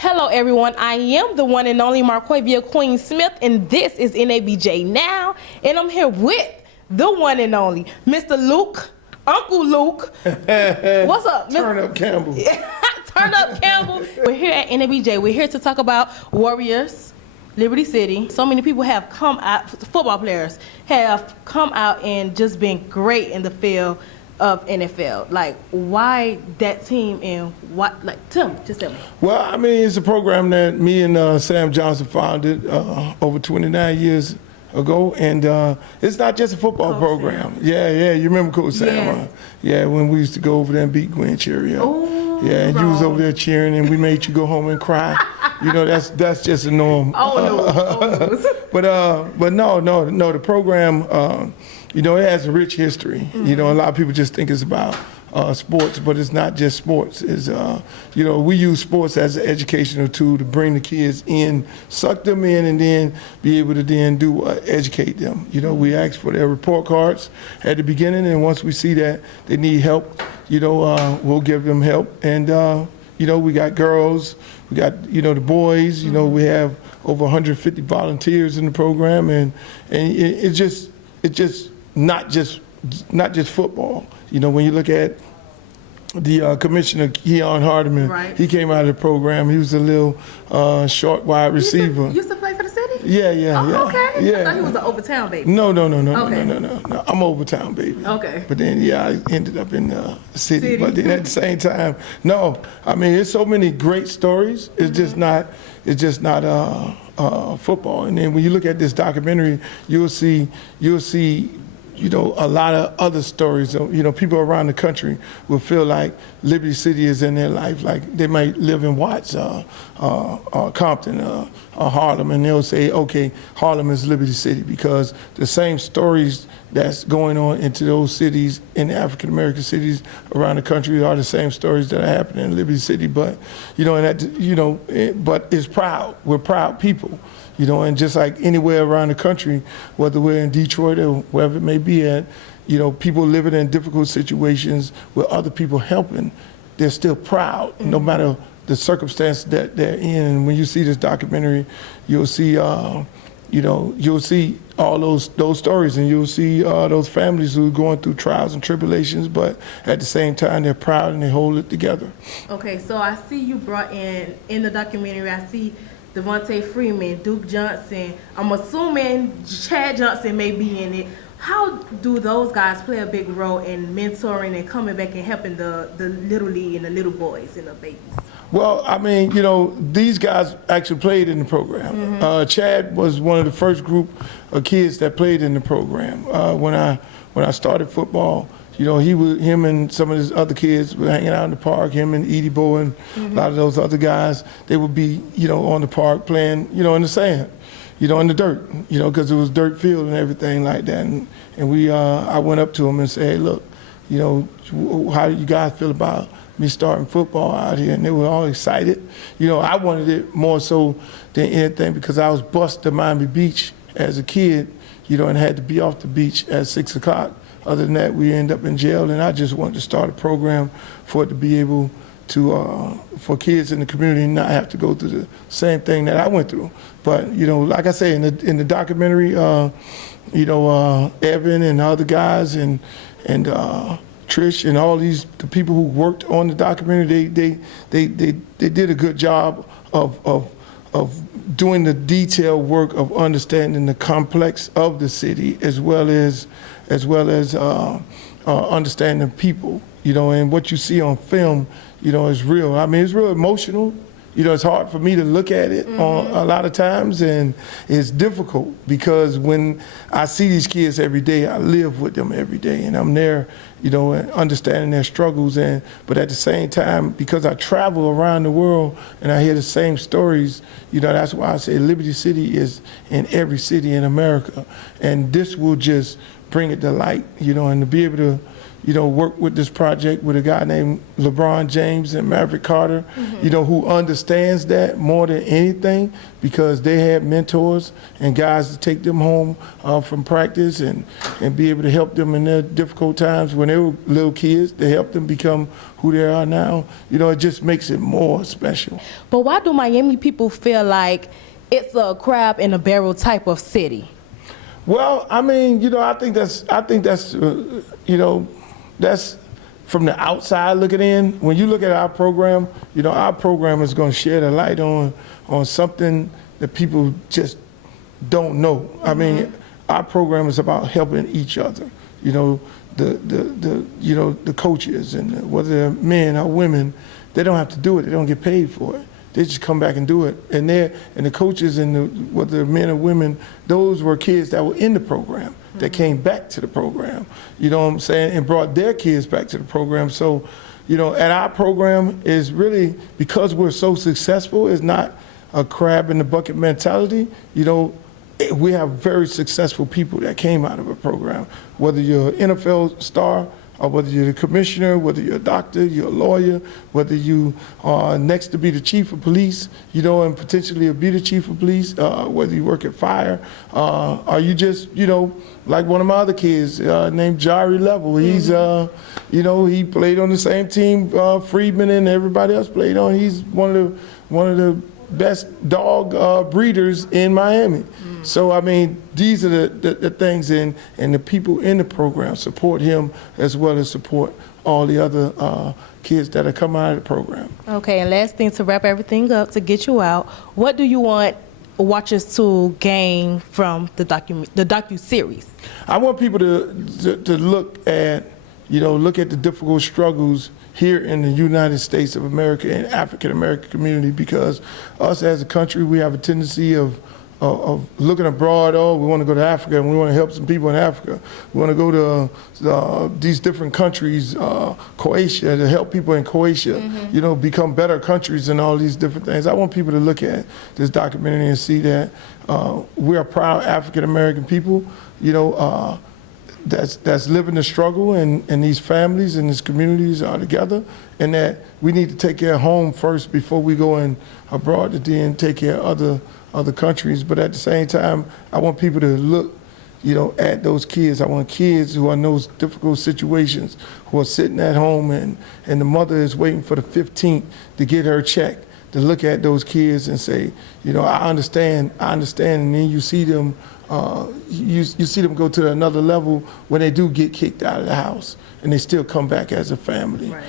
Hello everyone, I am the one and only Marquavia Queen Smith, and this is NABJ Now, and I'm here with the one and only Mr. Luke, Uncle Luke. What's up? Turn up Campbell. Turn up Campbell. We're here at NABJ. We're here to talk about Warriors, Liberty City. So many people have come out, football players have come out and just been great in the field of NFL. Like, why that team and what, like, tell me, just tell me. Well, I mean, it's a program that me and Sam Johnson founded over 29 years ago, and it's not just a football program. Sam. Yeah, you remember Coach Sam? Yes. Yeah, when we used to go over there and beat Gwen Cherry up. Ooh, yeah, and you was over there cheering, and we made you go home and cry. You know, that's just a norm. But no, the program. You know, it has a rich history. Mm-hmm. You know, a lot of people just think it's about sports, but it's not just sports. It's, you know, we use sports as an educational tool to bring the kids in, suck them in, and then be able to then educate them. You know, we ask for their report cards at the beginning, and once we see that they need help, you know, we'll give them help. And, you know, we got girls, we got, you know, the boys, you know, we have over 150 volunteers in the program, and it's just not just football. You know, when you look at the commissioner, Keon Hardeman, right. He came out of the program. He was a little short wide receiver. Used to play for the city? Yeah. Okay. Yeah. I thought he was an Overtown baby. No. Okay. No. I'm Overtown baby. Okay. But then, I ended up in the city. But then at the same time, no. I mean, there's so many great stories. It's just not. It's just not football. And then when you look at this documentary, you'll see, you know, a lot of other stories. You know, people around the country will feel like Liberty City is in their life. Like they might live in Watts, Compton, Harlem, and they'll say, okay, Harlem is Liberty City, because the same stories that's going on into those cities, in the African American cities around the country, are the same stories that are happening in Liberty City. But, you know, but it's proud. We're proud people. You know, and just like anywhere around the country, whether we're in Detroit or wherever it may be at, you know, people living in difficult situations with other people helping, they're still proud, no matter the circumstance that they're in. And when you see this documentary, you'll see, you know, you'll see all those stories, and you'll see those families who are going through trials and tribulations, but at the same time, they're proud and they hold it together. Okay, so I see you brought in the documentary, I see Devontae Freeman, Duke Johnson. I'm assuming Chad Johnson may be in it. How do those guys play a big role in mentoring and coming back and helping the little league and the little boys and the babies? Well, I mean, you know, these guys actually played in the program. Mm-hmm. Chad was one of the first group of kids that played in the program. When I started football, you know, him and some of his other kids were hanging out in the park, him and Edie Bo and a lot of those other guys, they would be, you know, on the park playing, you know, in the sand, you know, in the dirt, you know, because it was dirt field and everything like that. And I went up to him and said, hey, look, you know, how do you guys feel about me starting football out here? And they were all excited. You know, I wanted it more so than anything because I was bused to Miami Beach as a kid, you know, and had to be off the beach at 6 o'clock. Other than that, we end up in jail, and I just wanted to start a program for it to be able to, for kids in the community not have to go through the same thing that I went through. But, you know, like I say, in the documentary, you know, Evan and other guys and Trish and all the people who worked on the documentary, they did a good job of doing the detailed work of understanding the complex of the city, as well as understanding people, you know, and what you see on film, you know, is real. I mean, it's real emotional. You know, it's hard for me to look at it a lot of times, and it's difficult because when I see these kids every day, I live with them every day, and I'm there, you know, understanding their struggles. But at the same time, because I travel around the world and I hear the same stories, you know, that's why I say Liberty City is in every city in America, and this will just bring it to light, you know, and to be able work with this project with a guy named LeBron James and Maverick Carter, who understands that more than anything, because they had mentors and guys to take them home from practice and be able to help them in their difficult times when they were little kids, to help them become who they are now. It just makes it more special. But why do Miami people feel like it's a crab in a barrel type of city? Well, I mean, I think that's that's from the outside looking in. When you look at our program is going to shed a light on something that people just don't know. I mean, our program is about helping each other. The coaches, and whether they're men or women, they don't have to do it. They don't get paid for it. They just come back and do it. And the coaches, and whether they're men or women, those were kids that were in the program, that came back to the program, you know what I'm saying, and brought their kids back to the program. So, at our program is really, because we're so successful, it's not a crab in the bucket mentality. We have very successful people that came out of a program, whether you're an NFL star, or whether you're the commissioner, whether you're a doctor, you're a lawyer, whether you are next to be the chief of police, and potentially be the chief of police, whether you work at fire, or you just, like one of my other kids named Jari Level. He's, he played on the same team Friedman and everybody else played on. He's one of the best dog breeders in Miami. So, I mean, these are the things, and the people in the program support him as well as support all the other kids that are coming out of the program. Okay, and last thing, to wrap everything up, to get you out, what do you want watchers to gain from the docu-series? I want people to look at, look at the difficult struggles here in the United States of America and African American community, because us as a country, we have a tendency of looking abroad. Oh, we want to go to Africa and we want to help some people in Africa. We want to go to these different countries, Croatia, to help people in Croatia, become better countries and all these different things. I want people to look at this documentary and see that we are proud African American people, that's living the struggle, and these families and these communities are together, and that we need to take care of home first before we go in abroad to then take care of other countries. But at the same time, I want people to look, at those kids. I want kids who are in those difficult situations, who are sitting at home and the mother is waiting for the 15th to get her check, to look at those kids and say, I understand, and then you see them, you see them go to another level when they do get kicked out of the house, and they still come back as a family, right.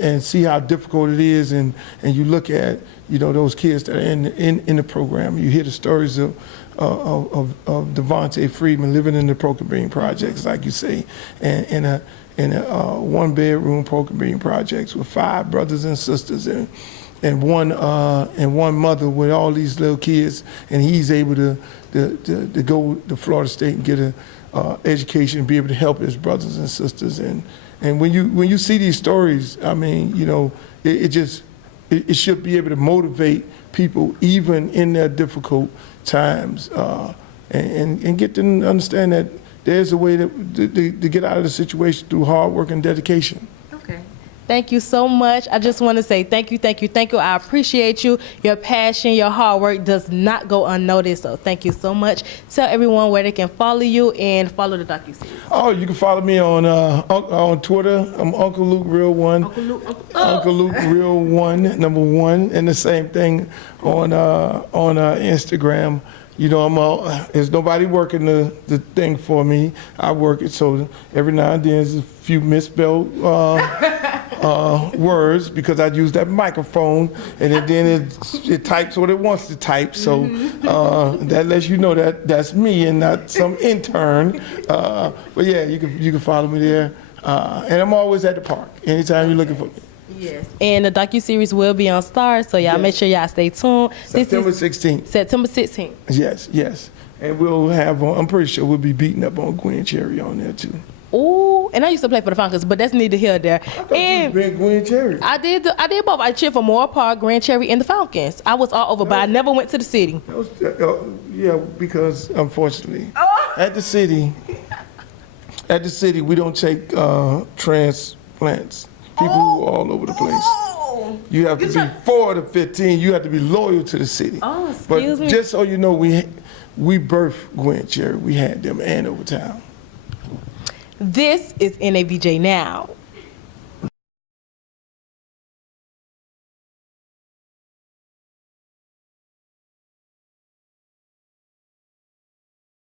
And see how difficult it is, and you look at, those kids that are in the program. You hear the stories of Devontae Friedman living in the Broken Bean Projects, like you say, and in a one-bedroom Broken Bean Projects with 5 brothers and sisters, and one mother with all these little kids, and he's able to go to Florida State and get a education and be able to help his brothers and sisters. And when you see these stories, I mean, it should be able to motivate people even in their difficult times, and get them to understand that there's a way to get out of the situation through hard work and dedication. Thank you so much. I just want to say thank you. I appreciate you. Your passion, your hard work does not go unnoticed. So thank you so much. Tell everyone where they can follow you and follow the docu-series. Oh, you can follow me on Twitter. I'm Uncle Luke Real One. Uncle Luke Real One, #1, and the same thing on Instagram. There's nobody working the thing for me. I work it, so every now and then there's a few misspelled words, because I use that microphone, and then it types what it wants to type. So that lets you know that's me and not some intern. But yeah, you can follow me there, and I'm always at the park anytime you're looking for me. Yes. And the docu-series will be on Stars, so y'all make sure y'all stay tuned. September 16th. September 16th. Yes. And we'll have, I'm pretty sure we'll be beating up on Gwen Cherry on there too. Ooh, and I used to play for the Falcons, but that's neither here nor there. I thought you been Gwen Cherry. I did both. I cheered for Moore Park, Grand Cherry, and the Falcons. I was all over, but I never went to the city. Yeah, because unfortunately, at the city, At the city, we don't take transplants. People who are all over the place. Oh. You have to be 4 to 15. You have to be loyal to the city. Oh, excuse but me. just so you know, we birthed Gwen, Jerry. We had them and Overtown. This is NABJ Now.